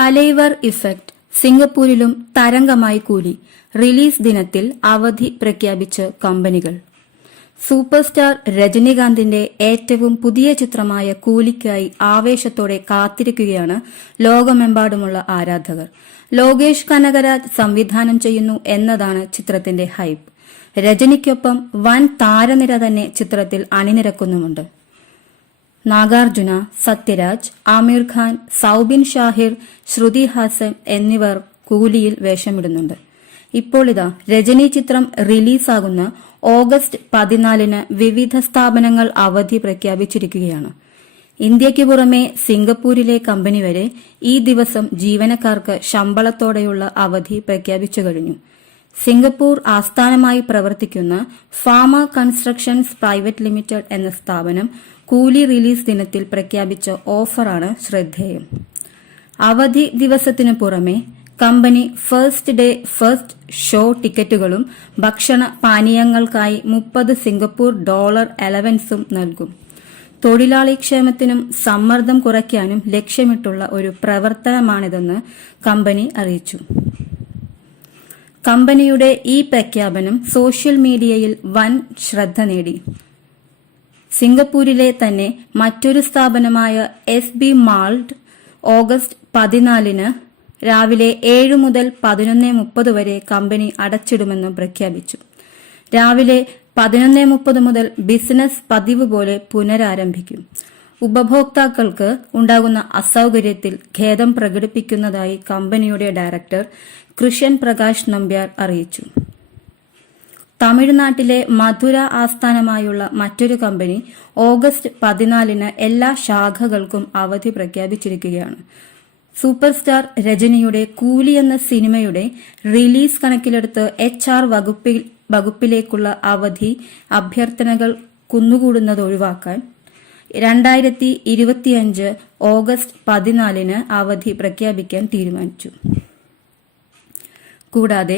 Thalaivar effect സിംഗപ്പൂരിലും തരംഗമായി കൂലി. Release ദിനത്തിൽ അവധി പ്രഖ്യാപിച്ച് കമ്പനികൾ. സൂപ്പർ സ്റ്റാർ രജനികാന്തിന്റെ ഏറ്റവും പുതിയ ചിത്രമായ കൂലിക്കായി ആവേശത്തോടെ കാത്തിരിക്കുകയാണ് ലോകമെമ്പാടുമുള്ള ആരാധകർ. ലോകേഷ് കനകരാജ് സംവിധാനം ചെയ്യുന്നു എന്നതാണ് ചിത്രത്തിന്റെ ഹൈപ്പ്. രജനിക്കൊപ്പം വൻ താരനിര തന്നെ ചിത്രത്തിൽ അണിനിരക്കുന്നുമുണ്ട്. നാഗാർജുന, സത്യരാജ്, ആമിർ ഖാൻ, സൌബിൻ ഷാഹിർ, ശ്രുതി ഹാസൻ എന്നിവർ കൂലിയിൽ വേഷമിടുന്നുണ്ട്. ഇപ്പോൾ ഇതാ രജനി ചിത്രം റിലീസാകുന്ന ഓഗസ്റ്റ് 14 വിവിധ സ്ഥാപനങ്ങൾ അവധി പ്രഖ്യാപിച്ചിരിക്കുകയാണ്. ഇന്ത്യയ്ക്ക് പുറമെ സിംഗപ്പൂരിലെ കമ്പനി വരെ ഈ ദിവസം ജീവനക്കാർക്ക് ശമ്പളത്തോടെയുള്ള അവധി പ്രഖ്യാപിച്ചു കഴിഞ്ഞു. സിംഗപ്പൂർ ആസ്ഥാനമായി പ്രവർത്തിക്കുന്ന ഫാമ കൺസ്ട്രക്ഷൻസ് പ്രൈവറ്റ് ലിമിറ്റഡ് എന്ന സ്ഥാപനം കൂലി റിലീസ് ദിനത്തിൽ പ്രഖ്യാപിച്ച ഓഫറാണ് ശ്രദ്ധേയം. അവധി ദിവസത്തിനു പുറമെ company first day first show ടിക്കറ്റുകളും ഭക്ഷണ പാനീയങ്ങൾക്കായി 30 സിംഗപ്പൂർ ഡോളർ അലവൻസും നൽകും. തൊഴിലാളി ക്ഷേമത്തിനും സമ്മർദ്ദം കുറയ്ക്കാനും ലക്ഷ്യമിട്ടുള്ള ഒരു പ്രവർത്തനമാണിതെന്ന് കമ്പനി അറിയിച്ചു. കമ്പനിയുടെ ഈ പ്രഖ്യാപനം സോഷ്യൽ മീഡിയയിൽ വൻ ശ്രദ്ധ നേടി. സിംഗപ്പൂരിലെ തന്നെ മറ്റൊരു സ്ഥാപനമായ SB മാൾട്ട് ഓഗസ്റ്റ് 14 രാവിലെ 7 മുതൽ 11:30 വരെ കമ്പനി അടച്ചിടുമെന്ന് പ്രഖ്യാപിച്ചു. രാവിലെ 11:30 മുതൽ ബിസിനസ് പതിവ് പോലെ പുനരാരംഭിക്കും. ഉപഭോക്താക്കൾക്ക് ഉണ്ടാകുന്ന അസൌകര്യത്തിൽ ഖേദം പ്രകടിപ്പിക്കുന്നതായി കമ്പനിയുടെ ഡയറക്ടർ കൃഷൻ പ്രകാശ് നമ്പ്യാർ അറിയിച്ചു. തമിഴ്നാട്ടിലെ മധുര ആസ്ഥാനമായുള്ള മറ്റൊരു കമ്പനി ഓഗസ്റ്റ് 14 എല്ലാ ശാഖകൾക്കും അവധി പ്രഖ്യാപിച്ചിരിക്കുകയാണ്. സൂപ്പർ സ്റ്റാർ രജനിയുടെ കൂലി എന്ന സിനിമയുടെ റിലീസ് കണക്കിലെടുത്ത് HR വകുപ്പിലേക്കുള്ള അവധി അഭ്യർത്ഥനകൾ കുന്നുകൂടുന്നത് ഒഴിവാക്കാൻ 2025 ഓഗസ്റ്റ് 14 അവധി പ്രഖ്യാപിക്കാൻ തീരുമാനിച്ചു. കൂടാതെ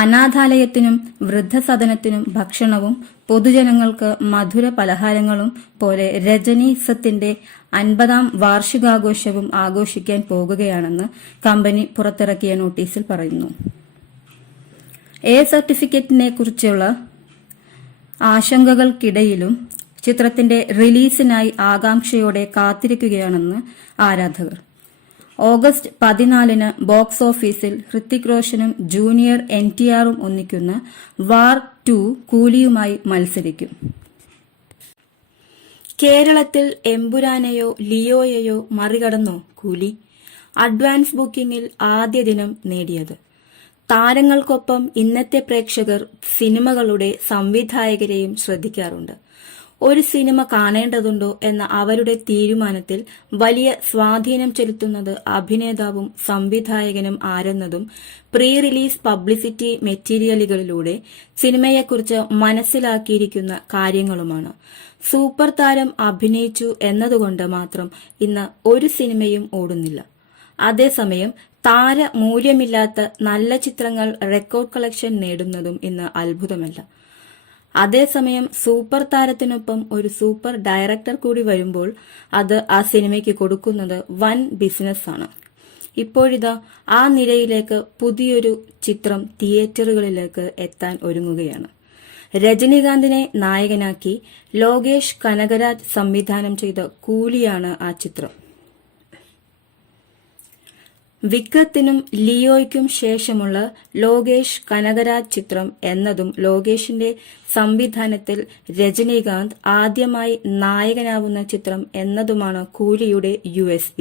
അനാഥാലയത്തിനും വൃദ്ധസദനത്തിനും ഭക്ഷണവും പൊതുജനങ്ങൾക്ക് മധുര പലഹാരങ്ങളും പോലെ രജനീസത്തിന്റെ 50ാം വാർഷികാഘോഷവും ആഘോഷിക്കാൻ പോകുകയാണെന്ന് കമ്പനി പുറത്തിറക്കിയ നോട്ടീസിൽ പറയുന്നു. സർട്ടിഫിക്കറ്റിനെ കുറിച്ചുള്ള ആശങ്കകൾക്കിടയിലും ചിത്രത്തിന്റെ റിലീസിനായി ആകാംക്ഷയോടെ കാത്തിരിക്കുകയാണെന്ന് ആരാധകർ. ഓഗസ്റ്റ് 14 ബോക്സ് ഓഫീസിൽ ഹൃത്തിക് റോഷനും ജൂനിയർ NTRും ഒന്നിക്കുന്ന വാർ 2 കൂലിയുമായി മത്സരിക്കും. കേരളത്തിൽ എമ്പുരാനെയോ ലിയോയെയോ മറികടന്നോ കൂലി? അഡ്വാൻസ് ബുക്കിംഗിൽ ആദ്യ ദിനം നേടിയത്. താരങ്ങൾക്കൊപ്പം ഇന്നത്തെ പ്രേക്ഷകർ സിനിമകളുടെ സംവിധായകരെയും ശ്രദ്ധിക്കാറുണ്ട്. ഒരു സിനിമ കാണേണ്ടതുണ്ടോ എന്ന അവരുടെ തീരുമാനത്തിൽ വലിയ സ്വാധീനം ചെലുത്തുന്നത് അഭിനേതാവും സംവിധായകനും ആരെന്നതും പ്രീ റിലീസ് പബ്ലിസിറ്റി മെറ്റീരിയലുകളിലൂടെ സിനിമയെക്കുറിച്ച് മനസ്സിലാക്കിയിരിക്കുന്ന കാര്യങ്ങളുമാണ്. സൂപ്പർ താരം അഭിനയിച്ചു എന്നതുകൊണ്ട് മാത്രം ഇന്ന് ഒരു സിനിമയും ഓടുന്നില്ല. അതേസമയം താരമൂല്യമില്ലാത്ത നല്ല ചിത്രങ്ങൾ റെക്കോർഡ് കളക്ഷൻ നേടുന്നതും ഇന്ന് അത്ഭുതമല്ല. അതേസമയം സൂപ്പർ താരത്തിനൊപ്പം ഒരു സൂപ്പർ ഡയറക്ടർ കൂടി വരുമ്പോൾ അത് ആ സിനിമയ്ക്ക് കൊടുക്കുന്നത് വൻ ബിസിനസ്സാണ്. ഇപ്പോഴിതാ ആ നിരയിലേക്ക് പുതിയൊരു ചിത്രം തിയേറ്ററുകളിലേക്ക് എത്താൻ ഒരുങ്ങുകയാണ്. രജനികാന്തിനെ നായകനാക്കി ലോകേഷ് കനകരാജ് സംവിധാനം ചെയ്ത കൂലിയാണ് ആ ചിത്രം. വിക്രത്തിനും ലിയോയ്ക്കും ശേഷമുള്ള ലോകേഷ് കനകരാജ് ചിത്രം എന്നതും ലോകേഷിന്റെ സംവിധാനത്തിൽ രജനീകാന്ത് ആദ്യമായി നായകനാവുന്ന ചിത്രം എന്നതുമാണ് കൂലിയുടെ USP.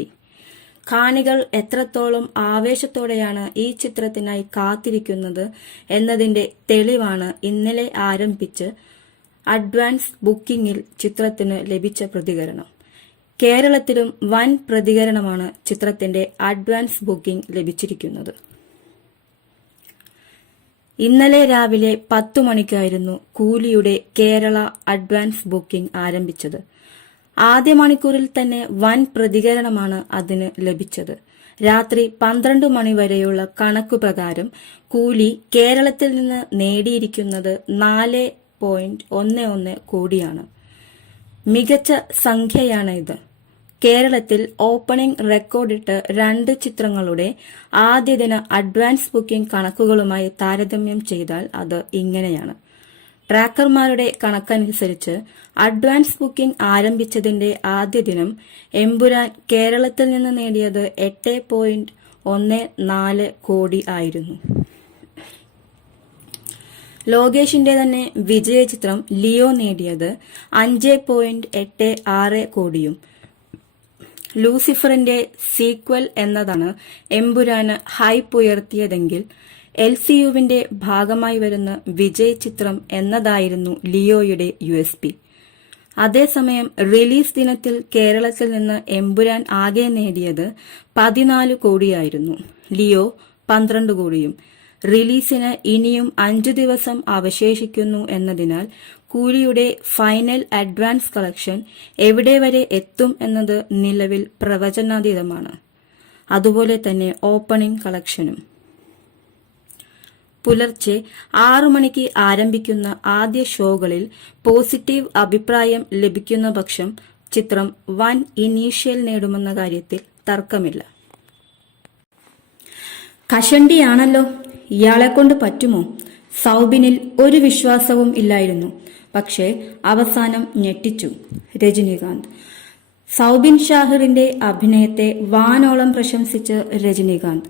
കാണികൾ എത്രത്തോളം ആവേശത്തോടെയാണ് ഈ ചിത്രത്തിനായി കാത്തിരിക്കുന്നത് എന്നതിന്റെ തെളിവാണ് ഇന്നലെ ആരംഭിച്ച് അഡ്വാൻസ് ബുക്കിംഗിൽ ചിത്രത്തിന് ലഭിച്ച പ്രതികരണം. കേരളത്തിലും വൻ പ്രതികരണമാണ് ചിത്രത്തിന്റെ അഡ്വാൻസ് ബുക്കിംഗ് ലഭിച്ചിരിക്കുന്നത്. ഇന്നലെ രാവിലെ 10 മണിക്കായിരുന്നു കൂലിയുടെ കേരള അഡ്വാൻസ് ബുക്കിംഗ് ആരംഭിച്ചത്. ആദ്യ മണിക്കൂറിൽ തന്നെ വൻ പ്രതികരണമാണ് അതിന് ലഭിച്ചത്. രാത്രി 12 മണി വരെയുള്ള കണക്കുപ്രകാരം കൂലി കേരളത്തിൽ നിന്ന് നേടിയിരിക്കുന്നത് 4.11 കോടിയാണ്. മികച്ച സംഖ്യയാണ് ഇത്. കേരളത്തിൽ ഓപ്പണിംഗ് റെക്കോർഡിട്ട് 2 ചിത്രങ്ങളുടെ ആദ്യ ദിന അഡ്വാൻസ് ബുക്കിംഗ് കണക്കുകളുമായി താരതമ്യം ചെയ്താൽ അത് ഇങ്ങനെയാണ്. ട്രാക്കർമാരുടെ കണക്കനുസരിച്ച് അഡ്വാൻസ് ബുക്കിംഗ് ആരംഭിച്ചതിന്റെ ആദ്യ ദിനം എമ്പുരാൻ കേരളത്തിൽ നിന്ന് നേടിയത് 8.14 കോടി ആയിരുന്നു. ലോകേഷിന്റെ തന്നെ വിജയചിത്രം ലിയോ നേടിയത് 5.86 കോടിയും. ലൂസിഫറിന്റെ സീക്വൽ എന്നതാണ് എമ്പുരാന് ഹൈപ്പ് ഉയർത്തിയതെങ്കിൽ LCUവിന്റെ ഭാഗമായി വരുന്ന വിജയ് ചിത്രം എന്നതായിരുന്നു ലിയോയുടെ USP. അതേസമയം റിലീസ് ദിനത്തിൽ കേരളത്തിൽ നിന്ന് എമ്പുരാൻ ആകെ നേടിയത് 14 കോടിയായിരുന്നു. ലിയോ 12 കോടിയും. റിലീസിന് ഇനിയും 5 ദിവസം അവശേഷിക്കുന്നു എന്നതിനാൽ കൂലിയുടെ ഫൈനൽ അഡ്വാൻസ് കളക്ഷൻ എവിടെ വരെ എത്തും എന്നത് നിലവിൽ പ്രവചനാതീതമാണ്. അതുപോലെ തന്നെ ഓപ്പണിംഗ് കളക്ഷനും. പുലർച്ചെ 6 മണിക്ക് ആരംഭിക്കുന്ന ആദ്യ ഷോകളിൽ പോസിറ്റീവ് അഭിപ്രായം ലഭിക്കുന്ന പക്ഷം ചിത്രം വൻ ഇനീഷ്യൽ നേടുമെന്ന കാര്യത്തിൽ തർക്കമില്ല. കഷണ്ടിയാണല്ലോ, ഇയാളെക്കൊണ്ട് പറ്റുമോ? സൗബിനിൽ ഒരു വിശ്വാസവും ഇല്ലായിരുന്നു. പക്ഷേ അവസാനം ഞെട്ടിച്ചു രജനീകാന്ത്. സൗബിൻ ഷാഹിറിന്റെ അഭിനയത്തെ വാനോളം പ്രശംസിച്ച് രജനീകാന്ത്.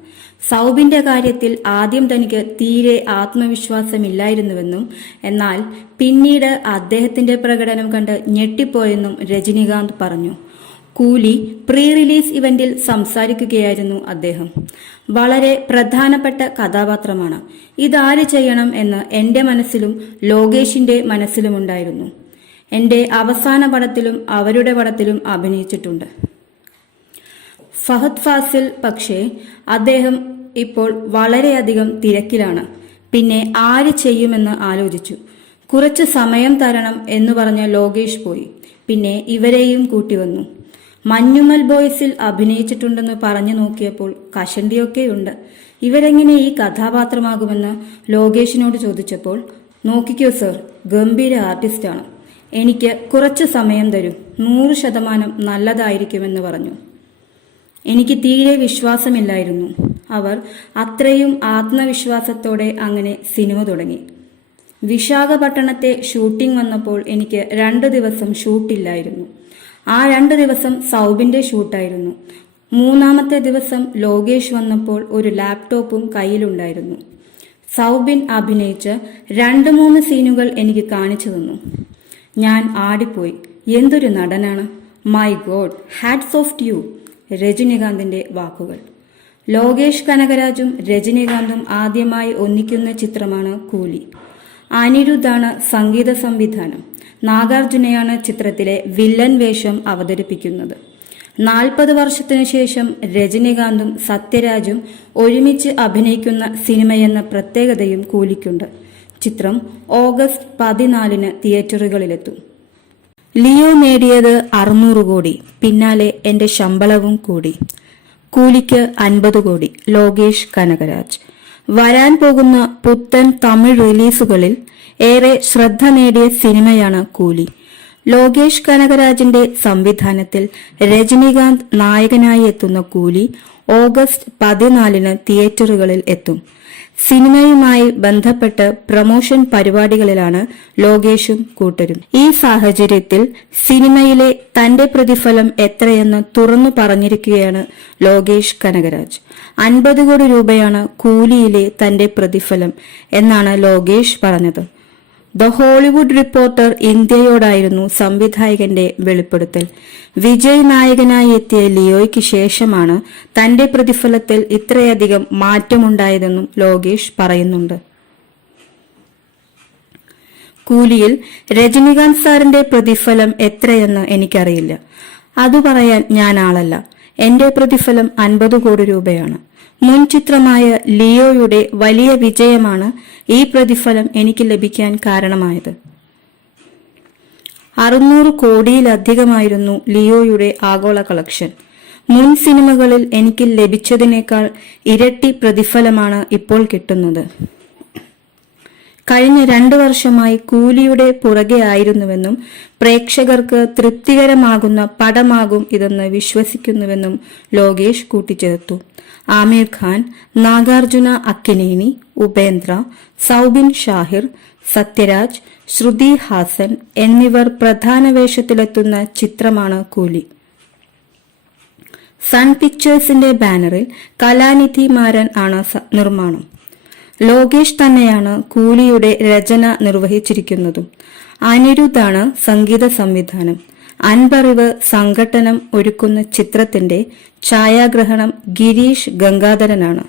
സൗബിന്റെ കാര്യത്തിൽ ആദ്യം തനിക്ക് തീരെ ആത്മവിശ്വാസമില്ലായിരുന്നുവെന്നും എന്നാൽ പിന്നീട് അദ്ദേഹത്തിന്റെ പ്രകടനം കണ്ട് ഞെട്ടിപ്പോയെന്നും രജനീകാന്ത് പറഞ്ഞു. കൂലി പ്രീ റിലീസ് ഇവന്റിൽ സംസാരിക്കുകയായിരുന്നു അദ്ദേഹം. വളരെ പ്രധാനപ്പെട്ട കഥാപാത്രമാണ്. ഇതാര് ചെയ്യണം എന്ന് എന്റെ മനസ്സിലും ലോകേഷിന്റെ മനസ്സിലുമുണ്ടായിരുന്നു. എന്റെ അവസാന പടത്തിലും അവരുടെ പടത്തിലും അഭിനയിച്ചിട്ടുണ്ട്. ഫഹദ് ഫാസിൽ പക്ഷേ അദ്ദേഹം ഇപ്പോൾ വളരെയധികം തിരക്കിലാണ്. പിന്നെ ആര് ചെയ്യുമെന്ന് ആലോചിച്ചു. കുറച്ച് സമയം തരണം എന്ന് പറഞ്ഞ ലോകേഷ് പോയി. പിന്നെ ഇവരെയും കൂട്ടിവന്നു. മഞ്ഞുമൽ ബോയ്സിൽ അഭിനയിച്ചിട്ടുണ്ടെന്ന് പറഞ്ഞു നോക്കിയപ്പോൾ കഷണ്ടിയൊക്കെയുണ്ട്. ഇവരെങ്ങനെ ഈ കഥാപാത്രമാകുമെന്ന് ലോകേഷിനോട് ചോദിച്ചപ്പോൾ, നോക്കിക്കോ സർ, ഗംഭീര ആർട്ടിസ്റ്റാണ്, എനിക്ക് കുറച്ച് സമയം തരൂ, 100% നല്ലതായിരിക്കുമെന്ന് പറഞ്ഞു. എനിക്ക് തീരെ വിശ്വാസമില്ലായിരുന്നു. അവർ അത്രയും ആത്മവിശ്വാസത്തോടെ അങ്ങനെ സിനിമ തുടങ്ങി. വിശാഖപട്ടണത്തെ ഷൂട്ടിംഗ് വന്നപ്പോൾ എനിക്ക് 2 ദിവസം ഷൂട്ടില്ലായിരുന്നു. ആ 2 ദിവസം സൗബിന്റെ ഷൂട്ടായിരുന്നു. 3-ാമത്തെ ദിവസം ലോകേഷ് വന്നപ്പോൾ ഒരു ലാപ്ടോപ്പും കയ്യിലുണ്ടായിരുന്നു. സൗബിൻ അഭിനയിച്ച് 2-3 സീനുകൾ എനിക്ക് കാണിച്ചു തന്നു. ഞാൻ ആടിപ്പോയി. എന്തൊരു നടനാണ്! My god, hats off to you. രജനീകാന്തിന്റെ വാക്കുകൾ. ലോകേഷ് കനകരാജും രജനീകാന്തും ആദ്യമായി ഒന്നിക്കുന്ന ചിത്രമാണ് കൂലി. അനിരുദ്ധാണ് സംഗീത സംവിധാനം. നാഗാർജുനയാണ് ചിത്രത്തിലെ വില്ലൻ വേഷം അവതരിപ്പിക്കുന്നത്. 40 വർഷത്തിനു ശേഷം രജനീകാന്തും സത്യരാജും ഒരുമിച്ച് അഭിനയിക്കുന്ന സിനിമയെന്ന പ്രത്യേകതയും കൂലിക്കുണ്ട്. ചിത്രം ഓഗസ്റ്റ് 14-ന് തിയേറ്ററുകളിലെത്തും. ലിയോ നേടിയത് 600 കോടി. പിന്നാലെ എന്റെ ശമ്പളവും കൂടി. കൂലിക്ക് 50 കോടി. ലോകേഷ് കനകരാജ്. വരാൻ പോകുന്ന പുത്തൻ തമിഴ് റിലീസുകളിൽ ഏറെ ശ്രദ്ധ നേടിയ സിനിമയാണ് കൂലി. ലോകേഷ് കനകരാജിന്റെ സംവിധാനത്തിൽ രജനീകാന്ത് നായകനായി എത്തുന്ന കൂലി ഓഗസ്റ്റ് 14-ന് തിയേറ്ററുകളിൽ എത്തും. സിനിമയുമായി ബന്ധപ്പെട്ട് പ്രമോഷൻ പരിപാടികളിലാണ് ലോകേഷും കൂട്ടരും. ഈ സാഹചര്യത്തിൽ സിനിമയിലെ തന്റെ പ്രതിഫലം എത്രയെന്ന് തുറന്നു പറഞ്ഞിരിക്കുകയാണ് ലോകേഷ് കനകരാജ്. 50 കോടി രൂപയാണ് കൂലിയിലെ തന്റെ പ്രതിഫലം എന്നാണ് ലോകേഷ് പറഞ്ഞത്. ദ ഹോളിവുഡ് റിപ്പോർട്ടർ ഇന്ത്യയോടായിരുന്നു സംവിധായകന്റെ വെളിപ്പെടുത്തൽ. വിജയ് നായകനായി എത്തിയ ലിയോയ്ക്ക് ശേഷമാണ് തന്റെ പ്രതിഫലത്തിൽ ഇത്രയധികം മാറ്റമുണ്ടായതെന്നും ലോകേഷ് പറയുന്നുണ്ട്. കൂലിയിൽ രജനീകാന്ത് സാറിന്റെ പ്രതിഫലം എത്രയെന്ന് എനിക്കറിയില്ല. അതു പറയാൻ ഞാൻ ആളല്ല. എന്റെ പ്രതിഫലം 50 കോടി രൂപയാണ്. മുൻ ചിത്രമായ ലിയോയുടെ വലിയ വിജയമാണ് ഈ പ്രതിഫലം എനിക്ക് ലഭിക്കാൻ കാരണമായത്. 600 കോടിയിലധികമായിരുന്നു ലിയോയുടെ ആഗോള കളക്ഷൻ. മുൻ സിനിമകളിൽ എനിക്ക് ലഭിച്ചതിനേക്കാൾ ഇരട്ടി പ്രതിഫലമാണ് ഇപ്പോൾ കിട്ടുന്നത്. കഴിഞ്ഞ 2 വർഷമായി കൂലിയുടെ പുറകെ ആയിരുന്നുവെന്നും പ്രേക്ഷകർക്ക് തൃപ്തികരമാകുന്ന പടമാകും ഇതെന്ന് വിശ്വസിക്കുന്നുവെന്നും ലോകേഷ് കൂട്ടിച്ചേർത്തു. ആമിർ ഖാൻ, നാഗാർജുന അക്കിനേനി, ഉപേന്ദ്ര, സൗബിൻ ഷാഹിർ, സത്യരാജ്, ശ്രുതി ഹാസൻ എന്നിവർ പ്രധാന വേഷത്തിലെത്തുന്ന ചിത്രമാണ് കൂലി. സൺ പിക്ചേഴ്സിന്റെ ബാനറിൽ കലാനിധി മാരൻ ആണ് നിർമ്മാണം. ലോകേഷ് തന്നെയാണ് കൂലിയുടെ രചന നിർവഹിച്ചിരിക്കുന്നതും. അനിരുദ്ധാണ് സംഗീത സംവിധാനം. അൻപറിവ് സംഘട്ടനം ഒരുക്കുന്ന ചിത്രത്തിന്റെ ഛായാഗ്രഹണം ഗിരീഷ് ഗംഗാധരനാണ്.